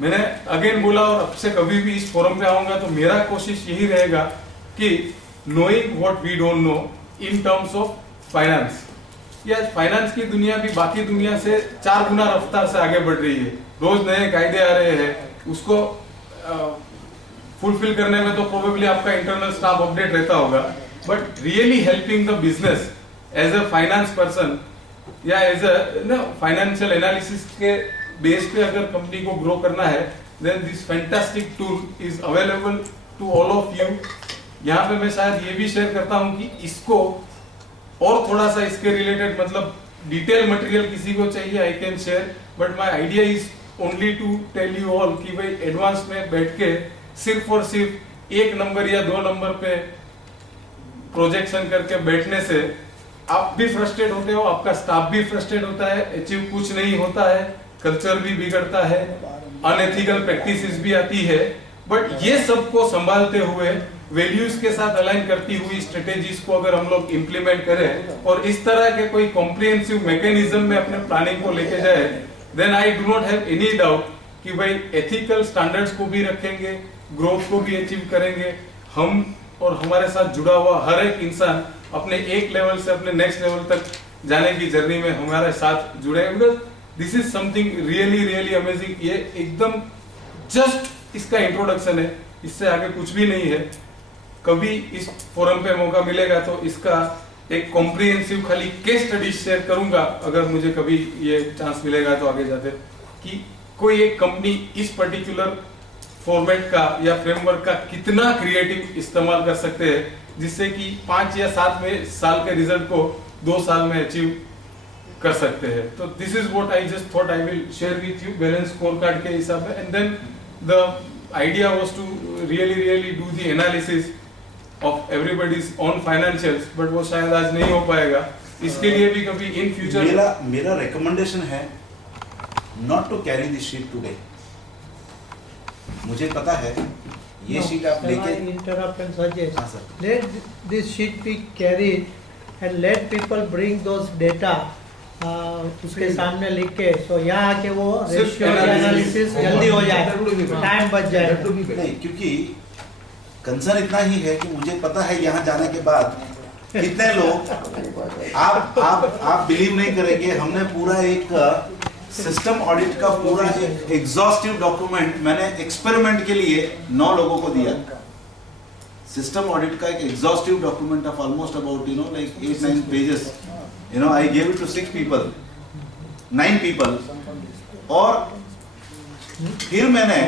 मैंने अगेन बोला और अब से कभी भी इस फोरम पे आऊंगा तो मेरा कोशिश यही रहेगा कि knowing what we don't know in terms of finance. या फाइनेंस की दुनिया भी बाकी दुनिया से 4 गुना रफ्तार से आगे बढ़ रही है। रोज नए कायदे आ रहे हैं, उसको फुलफिल करने में तो प्रोबेबली आपका इंटरनल स्टाफ अपडेट रहता होगा, but really helping the business as a finance person या एज अ फाइनेंशियल एनालिसिस के बेस पे अगर कंपनी को ग्रो करना है, then this fantastic tool is available to all of you. यहाँ पे मैं शायद ये भी शेयर करता हूँ कि इसको और थोड़ा सा इसके रिलेटेड मतलब डिटेल मटेरियल किसी को चाहिए, I can share, but my idea is only to tell you all कि भाई एडवांस में बैठ के सिर्फ और सिर्फ 1 नंबर या 2 नंबर पे प्रोजेक्शन करके बैठने से आप भी फ्रस्ट्रेट होते हो, आपका स्टाफ भी फ्रस्ट्रेट होता है, अचीव कुछ नहीं होता है, कल्चर भी बिगड़ता है, अनएथिकल प्रैक्टिसेस भी आती है। बट ये सबको संभालते हुए वैल्यूज के साथ अलाइन करती हुई स्ट्रेटेजीज को अगर हम लोग इंप्लीमेंट करें और इस तरह के कोई कॉम्प्रिहेंसिव मैकेनिज्म में अपने प्लानिंग को लेके जाए, then I do not have any doubt कि भाई एथिकल स्टैंडर्ड्स को भी रखेंगे, ग्रोथ को भी अचीव करेंगे, हम और हमारे साथ जुड़ा हुआ हर एक इंसान अपने एक लेवल से अपने नेक्स्ट लेवल तक जाने की जर्नी में हमारे साथ जुड़े। Because this is something really really amazing. ये एकदम जस्ट इसका इंट्रोडक्शन है, इससे आगे कुछ भी नहीं है। कभी इस फोरम पे मौका मिलेगा तो इसका एक कॉम्प्रिहेंसिव खाली केस स्टडी शेयर करूंगा, अगर मुझे कभी ये चांस मिलेगा तो आगे जाते, कि कोई एक कंपनी इस पर्टिकुलर फॉर्मेट का या फ्रेमवर्क का कितना क्रिएटिव इस्तेमाल कर सकते हैं जिससे कि 5 या 7 साल के रिजल्ट को 2 साल में अचीव कर सकते हैं। तो this is what I just thought I will share with you balance score card के हिसाब में। And then the idea was to really do the analysis of everybody's on financials, but वो शायद आज नहीं हो पाएगा। इसके लिए भी कभी इन फ्यूचर मेरा रिकमेंडेशन है not to carry this sheet today. मुझे पता है ये शीट आप लेके interrupt and suggest let this sheet be carried and let people bring those data उसके सामने लिख के, so यहाँ आके वो रेशियो एनालिसिस जल्दी हो जाए, टाइम बच जाए। नहीं, क्योंकि कंसर्न इतना ही है कि मुझे पता है यहाँ जाने के बाद कितने लोग आप बिलीव नहीं करेंगे, हमने पूरा एक सिस्टम ऑडिट का पूरा एक एग्जॉस्टिव डॉक्यूमेंट मैंने एक्सपेरिमेंट के लिए 9 लोगों को दिया। सिस्टम ऑडिट का एक exhaustive document of almost about like 8-9 pages, I gave it to 6 people 9 people, और फिर मैंने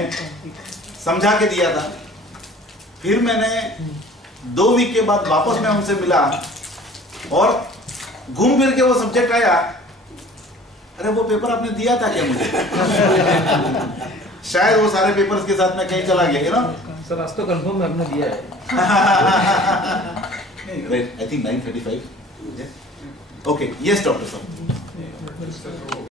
समझा के दिया था। फिर मैंने 2 वीक के बाद वापस मैं उनसे मिला और घूम फिर के वो सब्जेक्ट आया, अरे वो पेपर आपने दिया था क्या मुझे? शायद वो सारे पेपर्स के साथ मैं कहीं चला गया सर, आज तो कंफर्म आपने दिया है। I think 9:35। Okay, yes doctor साहब।